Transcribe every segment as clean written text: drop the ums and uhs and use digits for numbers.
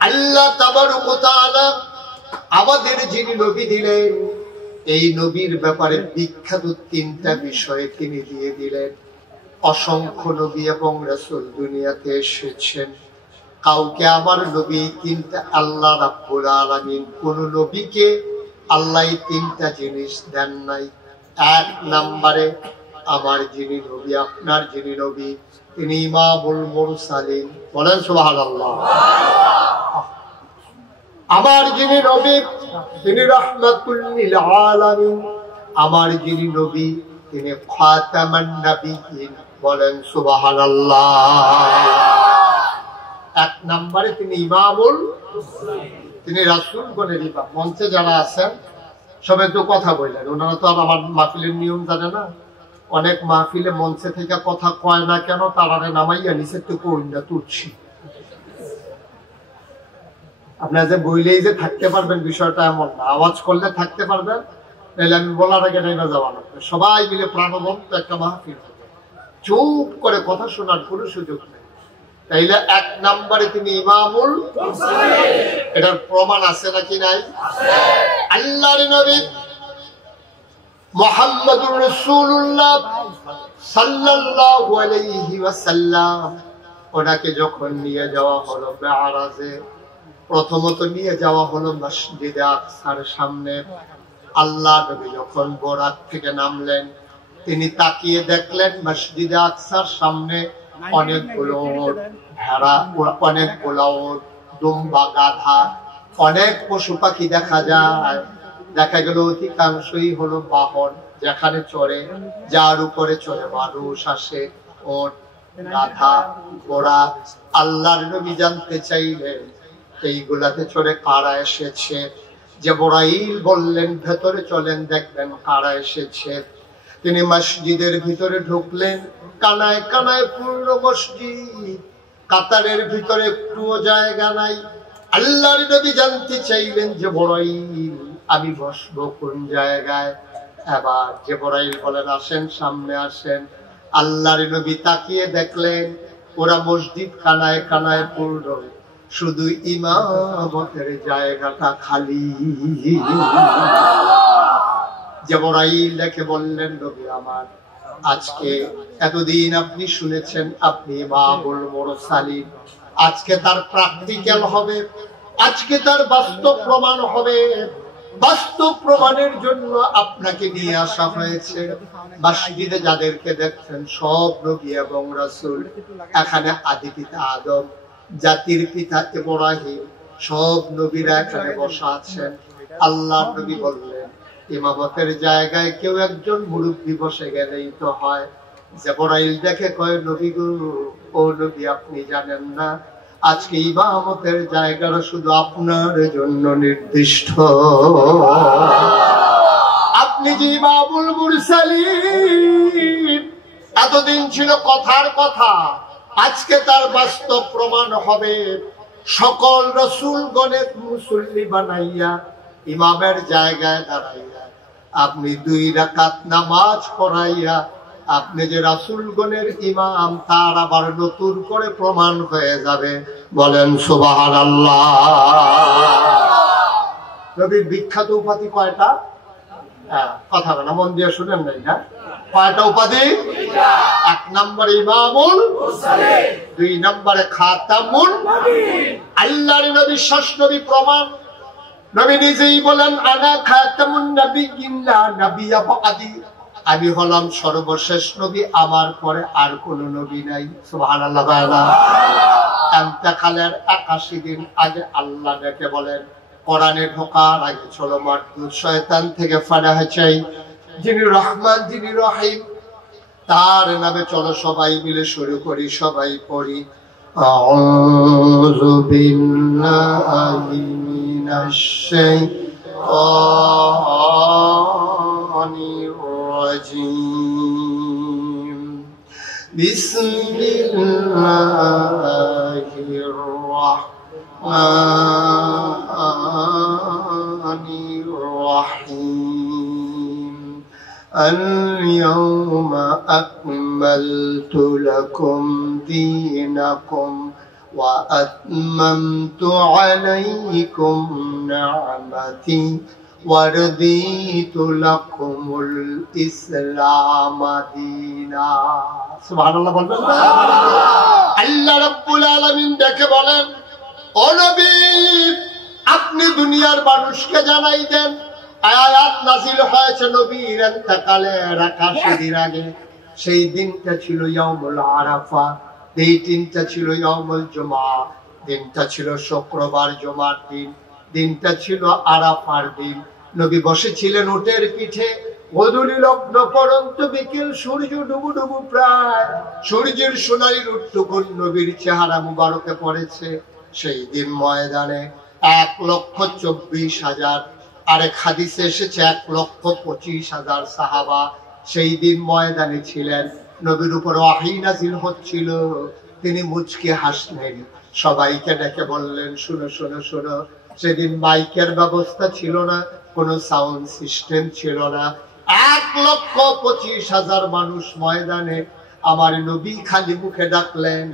আল্লাহ তাবারক ওয়া তাআলা আমাদের যিনি নবী দিলেন, এই নবীর ব্যাপারে বিখ্যাত তিনটা বিষয় তিনি দিয়ে দিলেন। অসংখ্য নবী এবং রাসূল দুনিয়াতে এসেছেন, কাউকে আমার নবী তিনটা আল্লাহ রাব্বুল আলামিন কোন নবীকে আল্লাহ তিনটা জিনিস দেন নাই। এক নম্বরে আমার যিনি নবী, আপনার যিনি নবী, তিনি ইমামুল মুরসালিন, বলেন সুবহানাল্লাহ। আমার যিনি নবী তিনি রাহমাতুল লিল আলামিন, আমার যিনি নবী তিনি খাতামান নবিয়্যিন, বলেন সুবহানাল্লাহ। এক নম্বরে তিনি ইমামুল, তিনি রাসূলগণের ইমাম। মঞ্চে যারা আছেন সবাই তো কথা বললেন, ওনারা তো আমার মাহফিলের নিয়ম জানে না। অনেক মাহফিলে মঞ্চে থেকে কথা কয় না কেন, তারা নামাইয়া নিচে তো কই না তুলছি। আপনারা যে বইলেই যে থাকতে পারবেন বিষয়টা এমন না, আওয়াজ করলে থাকতে পারবেন, তাহলে আমি বলার আগে নাইবা যাওয়া লাগবে। সবাই মিলে প্রাণবন্ত একটা মাহফিল হবে, চুপ করে কথা শোনার কোনো সুযোগ নেই। তাইলে এক নম্বরে তিনি ইমামুল মুরসালিন, এটার প্রমাণ আছে নাকি নাই? আল্লাহর নবী মুহাম্মদুর রাসূলুল্লাহ সাল্লাল্লাহু আলাইহি ওয়াসাল্লাম, ওনাকে যখন নিয়ে যাওয়া হলো মেরাজে, প্রথমত নিয়ে যাওয়া হলো মসজিদে আকসার সামনে। আল্লাহ নবী যখন বোরাক থেকে নামলেন, তিনি তাকিয়ে দেখলেন মসজিদে আকসার সামনে অনেকগুলো ভেড়া, অনেকগুলো দুম্বা, গাধা, অনেক পশু পাখি দেখা যায়। দেখা গেল অধিকাংশই হলো বাহন, যেখানে চড়ে, যার উপরে চড়ে মানুষ আসে, ওট, গাধা, ঘোড়া। আল্লাহর নবী জানতে চাইলেন এইগুলাতে চড়ে কারা এসেছে। জিবরাইল বললেন ভেতরে চলেন, দেখবেন কারা এসেছে। তিনি মসজিদের ভিতরে ঢুকলেন, কানায় কানায় পূর্ণ মসজিদ, কাতারের ভিতরে একটুও জায়গা নাই। আল্লাহর নবী জানতে চাইলেন জিবরাইল আমি বসবো কোন জায়গায়। এবার জিবরাইল বলেন আসেন, সামনে আসেন। আল্লাহর নবী তাকিয়ে দেখলেন ওরা মসজিদ কানায় কানায় পূর্ণ, শুধু ইমামতের জায়গাটা খালি। জিবরাইল দেখে বললেন নবী আমার, আজকে এতদিন আপনি শুনেছেন আপনি ইমামুল মুরসালিন, আজকে তার প্র্যাকটিক্যাল হবে, আজকে তার বাস্তব প্রমাণ হবে। বাস্তব প্রমাণের জন্য আপনাকে নিয়ে আসা হয়েছে। মসজিদে যাদেরকে দেখছেন সব নবী এবং রাসূল, এখানে আদি পিতা আদম, জাতির পিতা ইব্রাহিম, সব নবীরা এখানে বসা আছেন। আল্লাহ নবী বললেন ইমামতের জায়গায় কেউ একজন মুরব্বী বসে গেলেই তো হয়। জিবরাইল দেখে কয় নবী গো, ও নবী আপনি জানেন না আজকে ইমামতের জায়গাটা শুধু আপনার জন্য নির্দিষ্ট। আপনি যে ইমামুল মুরসালিন, এতদিন ছিল কথার কথা, আজকে তার বাস্তব প্রমাণ হবে। সকল রাসূলগণের মুসল্লি বানাইয়া ইমামের জায়গায় দাঁড়াইয়া আপনি 2 রাকাত নামাজ পড়াইয়া আপনি যে রাসূলগণের ইমাম, তার আবার নতুন করে প্রমাণ হয়ে যাবে। বলেন সুবহানাল্লাহ। নবীর বিখ্যাত উপাধি কয়টা? কথা বলা মন দিয়ে শুনেন নাই না? কয়টা উপাধি? 1 নম্বরে ইমামুল মুরসালিন, 2 নম্বরে খাতামুন নবিয়্যিন। আল্লাহর নবী শেষ নবী প্রমাণ। নবী নিজেই বলেন আনা খাতামুন নবিয়্যিন লা নবিয়্যা বাদি, আমি হলাম সর্বশেষ নবী, আমার পরে আর কোন নবী নাই। সুবহানাল্লাহ। ইন্তেকালের 81 দিন আগে আল্লাহ ডেকে বলেন কোরআনে ঢোকার আগে চলো মারদুদ শয়তান থেকে ফানাহ চাই, যিনি রহমান যিনি রহিম, তার নামে চলো সবাই মিলে শুরু করি, সবাই পড়ি আউযু বিল্লাহি মিনাশ শাইতানির রাজীম। বিসমিল্লাহির রাহমানির রাহিম। اليوم أكملت لكم دينكم وأتممت عليكم نعمتي ورضيت لكم الإسلام دينا সুবহানাল্লাহ বলবেন না আল্লাহ রাব্বুল আলামিন দেখে বলেন ও নবী আপনি দুনিয়ার মানুষকে জানাই দেন আয়াত নাযিল হয়েছে নবীর ইন্তেকালের 81 দিন আগে সেই দিনটা ছিল ইয়াউমুল আরাফা এই দিনটা ছিল ইয়াউমুল জুমআ দিনটা ছিল শুক্রবার জুমার দিন দিনটা ছিল আরাফার দিন নবী বসেছিলেন উটের পিঠে গোধূলি লগ্ন পর্যন্ত বিকেল সূর্য ডুবু ডুবু প্রায় সূর্যের সোনালি রূপটুকুন নবীর চেহারা মুবারকে পড়েছে সেই দিন ময়দানে 1,24,000 আরেক হাদিসে এসেছে 1,25,000 সাহাবা সেই দিন ময়দানে ছিলেন নবীর উপর ওহী নাযিল হচ্ছিল তিনি মুচকি হাসলেন সবাইকে ডেকে বললেন শুনো শুনো শুনো সেদিন মাইকের ব্যবস্থা ছিল না কোনো সাউন্ড সিস্টেম ছিল না 1,25,000 মানুষ ময়দানে আমার নবী খালি মুখে ডাকলেন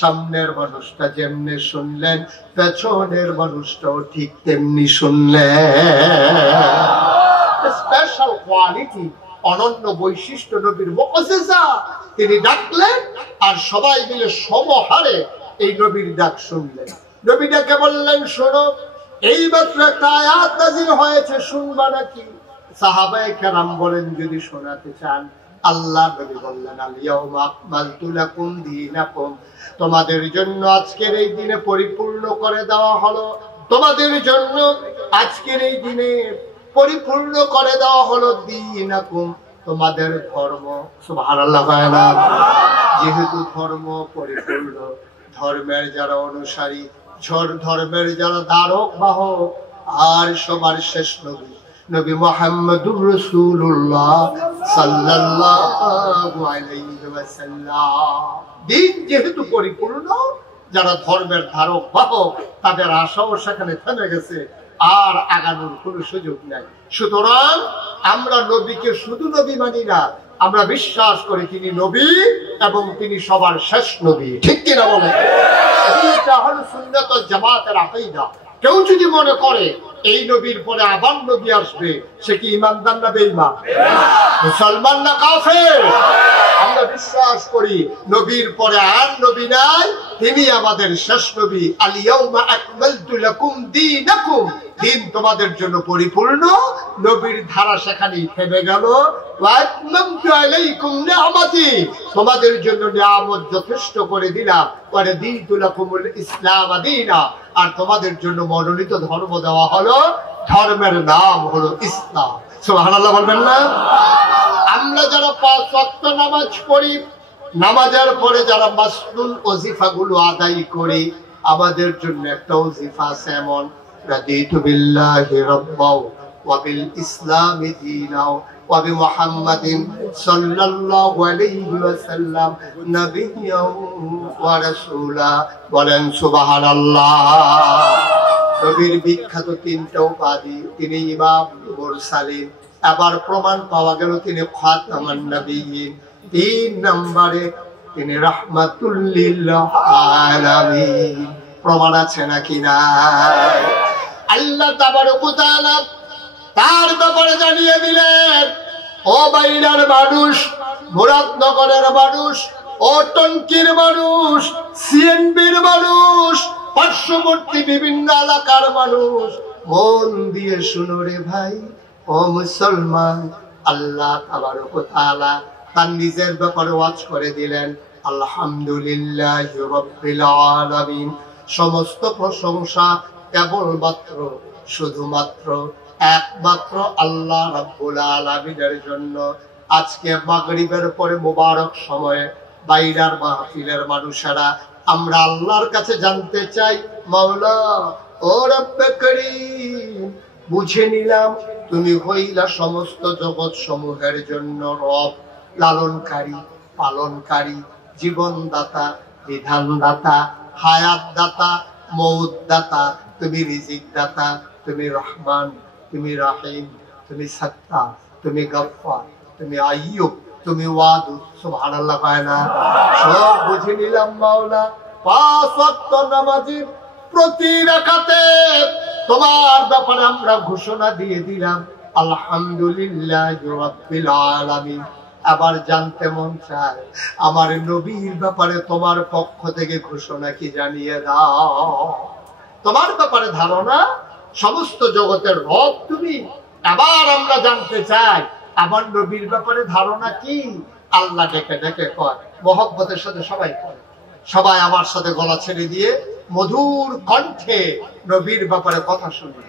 সামনের মানুষটা যেমনি শুনলেন পেছনের মানুষটাও ঠিক তেমনি শুনলেন স্পেশাল কোয়ালিটি অনন্য বৈশিষ্ট্য নবীর মুআজিজা তিনি ডাকলেন আর সবাই মিলে সমহারে এই নবীর ডাক শুনলেন নবী ডাকে বললেন শোনো এইমাত্র একটা আয়াত নাযিল হয়েছে শুনবা নাকি সাহাবায়ে কেরাম বলেন যদি শোনাতে চান আল্লাহ নবী বললেন আল ইয়াউমা আকমালতু লাকুম দীনাকুম তোমাদের জন্য আজকের এই দিনে পরিপূর্ণ করে দেওয়া হলো তোমাদের জন্য আজকের এই দিনে পরিপূর্ণ করে দেওয়া হলো দীনাকুম তোমাদের ধর্ম সুবহানাল্লাহ যেহেতু ধর্ম পরিপূর্ণ ধর্মের যারা অনুসারী ধর্মের যারা ধারক বাহক আর সবার শেষ নবী নবী মুহাম্মদুর রাসূলুল্লাহ সাল্লাল্লাহু আলাইহি ওয়াসাল্লাম দিন যেহেতু পরিপূর্ণ যারা ধর্মের ধারক বাহক তাদের আশাও সেখানে থেমে গেছে আর আগানোর কোনো সুযোগ নাই সুতরাং আমরা নবীকে শুধু নবী মানি না আমরা বিশ্বাস করি তিনি নবী এবং তিনি সবার শেষ নবী ঠিক কিনা বলেন এটা হলো সুন্নাত ওয়াল জামাতের আকীদা কেউ যদি মনে করে এই নবীর পরে আবার নবী আসবে সে কি ঈমানদার না বেঈমান মুসলমান না কাফের আমরা বিশ্বাস করি নবীর পরে আর নবী নাই তিনি আমাদের শেষ নবী আল ইয়াউমা আকমালতু লাকুম দীনাকুম দিন তোমাদের জন্য পরিপূর্ণ নবীর ধারা সেখানেই থেমে গেল ওয়া আতমামতু আলাইকুম নি'মাতি তোমাদের জন্য নিয়ামত যথেষ্ট করে দিলাম ওয়া রাদিতু লাকুমুল ইসলাম দীনা আর তোমাদের জন্য মনোনীত ধর্ম দেওয়া হলো ধর্মের নাম হলো ইসলাম সুবহানাল্লাহ বলবেন না আমরা যারা 5 ওয়াক্ত নামাজ পড়ি নামাজের পরে যারা মাসনুন ওজিফাগুলো আদায় করি আমাদের জন্য একটা ওজিফা আছে এমন রাদিতু বিল্লাহি রাব্বাও ওয়া বিল ইসলামি দীনাও ওয়া বিমুহাম্মাদিন সাল্লাল্লাহু আলাইহি ওয়াসাল্লাম নাবিয়্যাও ওয়া রাসূলা বলেন সুবহানাল্লাহ নবীর বিখ্যাত তিনটা উপাধি তিনি ইমাম মুরসালিন আবার প্রমাণ পাওয়া গেল তিনি খাতামান নবিয়্যিন 3 নম্বরে তিনি রাহমাতুল লিল আলামিন প্রমাণ আছে নাকি না আল্লাহ তাবারক ওয়া তাআলা তার ব্যাপারে জানিয়ে দিলেন ও বাইরার মানুষ মুরাদনগরের মানুষ ও টঙ্কির মানুষ সিএনবির মানুষ পার্শ্ববর্তী বিভিন্ন এলাকার মানুষ মন দিয়ে শুনো রে ভাই ও মুসলমান আল্লাহ তাবারক ওয়া তাআলা তার নিজের ব্যাপারে ওয়াজ করে দিলেন আলহামদুলিল্লাহি রাব্বিল আলামিন সমস্ত প্রশংসা কেবলমাত্র শুধুমাত্র একমাত্র আল্লাহ রাব্বুল আলামিনের জন্য আজকে মাগরিবের পরে মোবারক সময়ে বাইরার মাহফিলের মানুষেরা আমরা আল্লাহর কাছে জানতে চাই মাওলা ও রব্বে করিম বুঝে নিলাম তুমি হইলা সমস্ত জগৎ সমূহের জন্য রব লালনকারী পালনকারী জীবনদাতা বিধানদাতা হায়াতদাতা মউতদাতা তুমি রিজিক দাতা তুমি রহমান তুমি রাহিম তুমি সত্তার তুমি গফফার তুমি আইয়ুব তুমি ওয়াদুদ সুবহানাল্লাহ পায় না সব বুঝে নিলাম মাওলা 5 ওয়াক্ত নামাজি প্রতি রাকাতে তোমার ব্যাপারে আমরা ঘোষণা দিয়ে দিলাম আলহামদুলিল্লাহি রাব্বিল আলামিন। আবার জানতে মন চায় আমার নবীর ব্যাপারে তোমার পক্ষ থেকে ঘোষণা কি জানিয়ে দাও। তোমার ব্যাপারে ধারণা সমস্ত জগতের রব তুমি। আবার আমরা জানতে চাই আমার নবীর ব্যাপারে ধারণা কি। আল্লাহ ডেকে ডেকে কয়, মহব্বতের সাথে সবাই কয়, সবাই আমার সাথে গলা ছেড়ে দিয়ে মধুর কণ্ঠে নবীর ব্যাপারে কথা শুনে।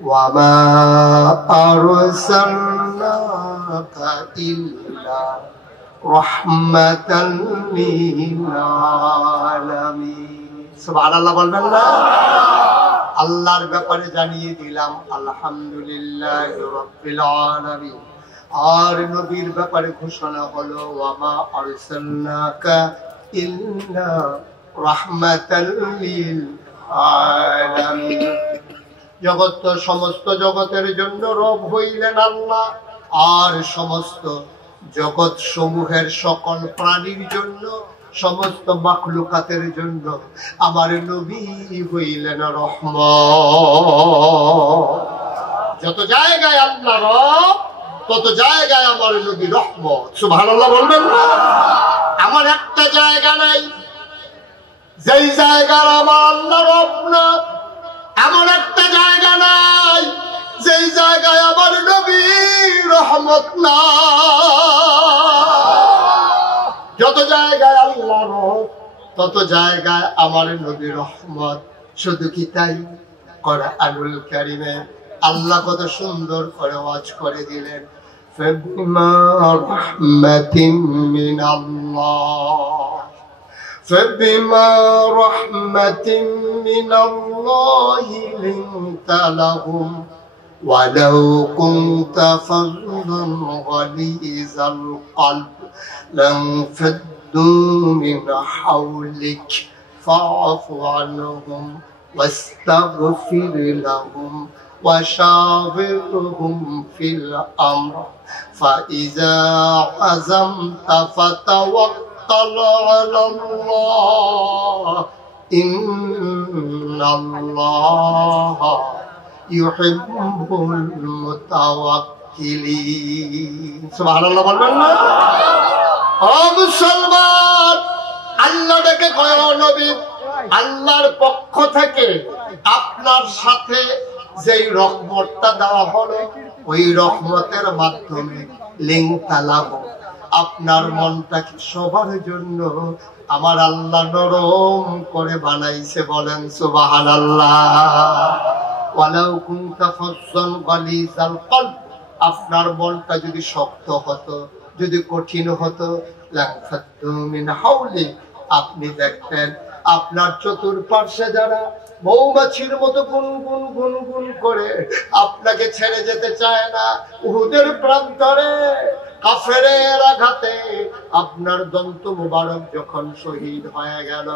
ওয়ামা আরসালনাকা ইল্লা রাহমাতাল লিল আলামিন। সুবহানাল্লাহ বলবেন না? আল্লাহর ব্যাপারে জানিয়ে দিলাম আলহামদুলিল্লাহি রাব্বিল আলামিন। আর নবীর ব্যাপারে ঘোষণা হলো ওয়ামা আরসালনাকা ইল্লা রাহমাতাল লিল আলামিন। জগৎ সমস্ত জগতের জন্য রব হইলেন আল্লাহ, আর সমস্ত জগৎ সমূহের সকল প্রাণীর জন্য, সমস্ত মাখলুকাতের জন্য আমার নবী হইলেন রহমত। যত জায়গায় আল্লাহ রব, তত জায়গায় আমার নবী রহমত। সুবহানাল্লাহ বলবেন না? আমার একটা জায়গা নাই যেই জায়গার আমার আল্লাহ রব না। এমন একটা জায়গা নাই যেই জায়গায় আমার নবী রহমত না। যত জায়গায় আল্লাহ রব, তত জায়গায় আমার নবী রহমত। শুধু কি তাই? কোরআনুল কারীমে আল্লাহ কত সুন্দর করে ওয়াজ করে দিলেন, ফাবিমা রাহমাতিন মিনাল্লাহ فبما رحمة من الله لنت لهم ولو كنت فظا غليظ القلب لانفضوا من حولك فاعف عنهم واستغفر لهم وشاورهم في الأمر فإذا عزمت فتوكل على الله إن الله يحب المتوكلين سبحان الله বলবেন না? ও মুসলমান, আল্লাহ ডেকে কয়, ও নবী, আল্লাহর পক্ষ থেকে আপনার সাথে যেই রহমতটা দেওয়া হলো, ওই রহমতের মাধ্যমে লিংতালাহ, আপনার মনটাকে সবার জন্য আমার আল্লাহ নরম করে বানাইছে। বলেন সুবহানাল্লাহ। ওয়ালাউ কুনতা ফাজ্জান গালিজাল কলব, আপনার মনটা যদি শক্ত হতো, যদি কঠিন হতো, লাফাদ্দু মিন হাওলি, আপনি দেখতেন আপনার চতুর্পার্শ্বে যারা মৌমাছির মতো গুনগুন গুনগুন করে আপনাকে ছেড়ে যেতে চায় না, উহুদের প্রান্তরে কাফেরের আঘাতে আপনার দন্ত মুবারক যখন শহীদ হয়ে গেল,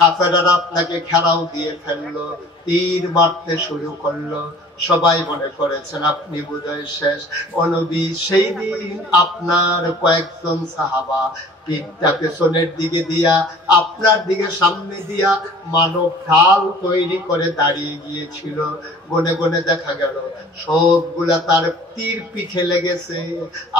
কাফেররা আপনাকে ঘেরাও দিয়ে ফেললো, তীর মারতে শুরু করলো, সবাই মনে করেছেন আপনি বোধহয় শেষ। ও নবী, সেই দিন আপনার কয়েকজন সাহাবা পিঠটা পেছনের দিকে দিয়া, আপনার দিকে সামনে দিয়া মানব ঢাল তৈরি করে দাঁড়িয়ে গিয়েছিল। গনে গনে দেখা গেল সবগুলা তার তীর পিঠে লেগেছে,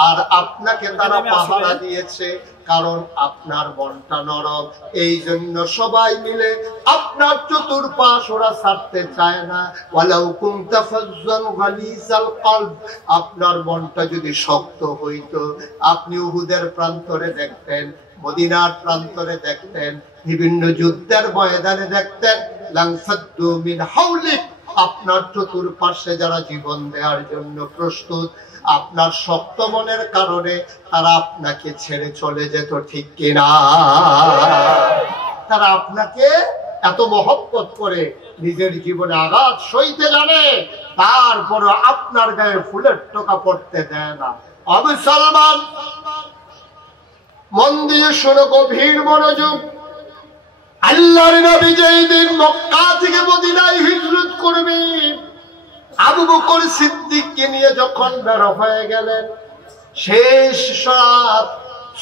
আর আপনাকে তারা পাহারা দিয়েছে, কারণ আপনার মনটা নরম। এই জন্য সবাই মিলে আপনার চতুর্পাশ ওরা ছাড়তে চায় না। ওয়ালাউ কুনতা ফাজ্জান গালিজাল কলব, আপনার মনটা যদি শক্ত হইতো, আপনি উহুদের প্রান্তরে দেখতেন, মদিনার প্রান্তরে দেখতেন, বিভিন্ন যুদ্ধের ময়দানে দেখতেন, লানফাদ্দু মিন হাওলিক, আপনার চতুর্পাশে যারা জীবন দেওয়ার জন্য প্রস্তুত, আপনার শক্ত মনের কারণে তারা আপনাকে ছেড়ে চলে যেত, ঠিক কিনা? তারা আপনাকে এত মহব্বত করে নিজের জীবনে আঘাত সইতে জানে, তারপরে আপনার গায়ে ফুলের টোকা পড়তে দেয় না। মুসলমান, মন দিয়ে শোনো, গভীর মনোযোগ। আল্লাহর নবী যেই দিন মক্কা থেকে মদিনায় হিজরত করবে, আবু বকর সিদ্দিককে নিয়ে যখন বের হয়ে গেলেন, শেষ রাত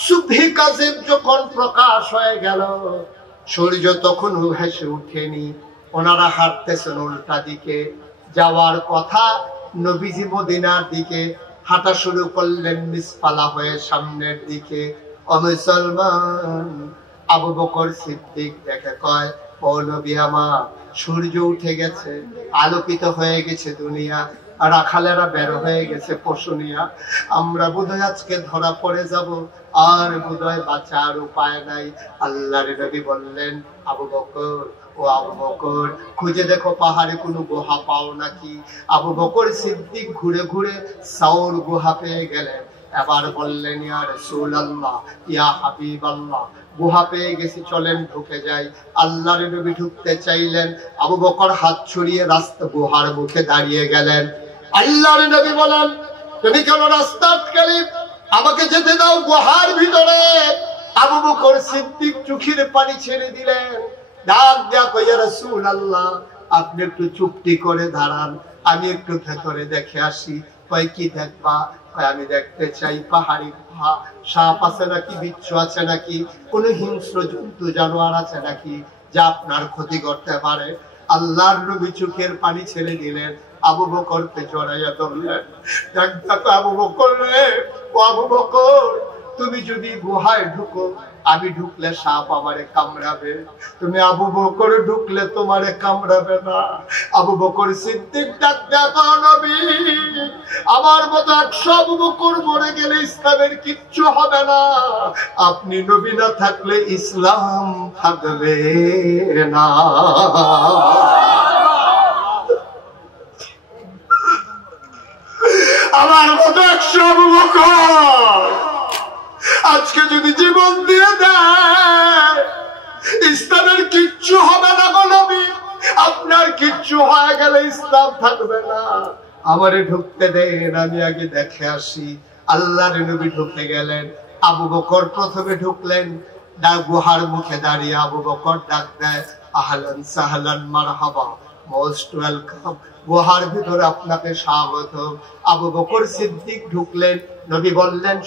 সুবহি কাযিব যখন প্রকাশ হয়ে গেল, সূর্য তখন হেসে উঠেনি, ওনারা হাঁটতেছেন উল্টা দিকে, যাওয়ার কথা নবীজি মদিনার দিকে, হাঁটা শুরু করলেন মিসফালা হয়ে সামনের দিকে। ও মুসলমান, আবু বকর সিদ্দিক দেখে কয়, ও নবী আমার, সূর্য উঠে গেছে, আলোকিত হয়ে গেছে দুনিয়া, রাখালেরা বের হয়ে গেছে পশু নিয়া, আমরা বোধহয় আজকে ধরা পড়ে যাব, আর বোধহয় বাঁচার উপায় নাই। আল্লাহর নবী বললেন, আবু বকর, ও আবু বকর, খুঁজে দেখো পাহাড়ে কোনো গুহা পাও নাকি। আবু বকর সিদ্দিক ঘুরে ঘুরে সাউর গুহা পেয়ে গেলেন। এবার বললেন, ইয়া রাসূলুল্লাহ, ইয়া হাবিবাল্লাহ, গুহা পেয়ে গেছি, চলেন ঢুকে যাই। আল্লাহর নবী ঢুকতে চাইলেন, আবু বকর হাত ছড়িয়ে রাস্তা গুহার মুখে দাঁড়িয়ে গেলেন। আল্লাহর নবী বলেন, তুমি কেন রাস্তা আটকালে, আমাকে যেতে দাও গুহার ভিতরে। আবু বকর সিদ্দিক চোখের পানি ছেড়ে দিলেন, ডাক দেয়া কই, ইয়া রাসূলুল্লাহ, আপনি একটু চুপটি করে দাঁড়ান, আমি একটু ভেতরে দেখে আসি। কয়, কি দেখবা? আমি দেখতে চাই পাহাড়ি গুহা, সাপ আছে নাকি, বিচ্ছু আছে নাকি, কোন হিংস্র জন্তু জানোয়ার আছে নাকি যা আপনার ক্ষতি করতে পারে। আল্লাহর নবী চোখের পানি ছেড়ে দিলেন, আবু বকরকে জড়াইয়া ধরলেন। আবু বকর রে, ও আবু বকর, তুমি যদি গুহায় ঢুকো, আমি ঢুকলে সাপ আমারে কামড়াবে, তুমি আবু বকর ঢুকলে তোমারে কামড়াবে না। আবু বকর সিদ্দিক ডাক দেয়া, নবী, আমার মতো 100 আবু বকর মরে গেলে ইসলামের কিচ্ছু হবে না, আপনি নবী না থাকলে ইসলাম থাকবে না। আমার মতো 100 আবু বকর আজকে যদি জীবন দিয়ে দেয়, ইসলামের কিচ্ছু হবে না গো নবী, আপনার কিচ্ছু হয়ে গেলে ইসলাম থাকবে না, আমারে ঢুকতে দেন, আমি আগে দেখে আসি। আল্লাহর নবী ঢুকে গেলেন। আবু বকর প্রথমে ঢুকলেন, গুহার মুখে দাঁড়িয়ে আবু বকর ডাক দেয়, আহলান সাহলান মারহাবা, মোস্ট ওয়েলকাম, গুহার ভিতরে আপনাকে স্বাগত। আবু বকর সিদ্দিক ঢুকলেন, নবী বললেন,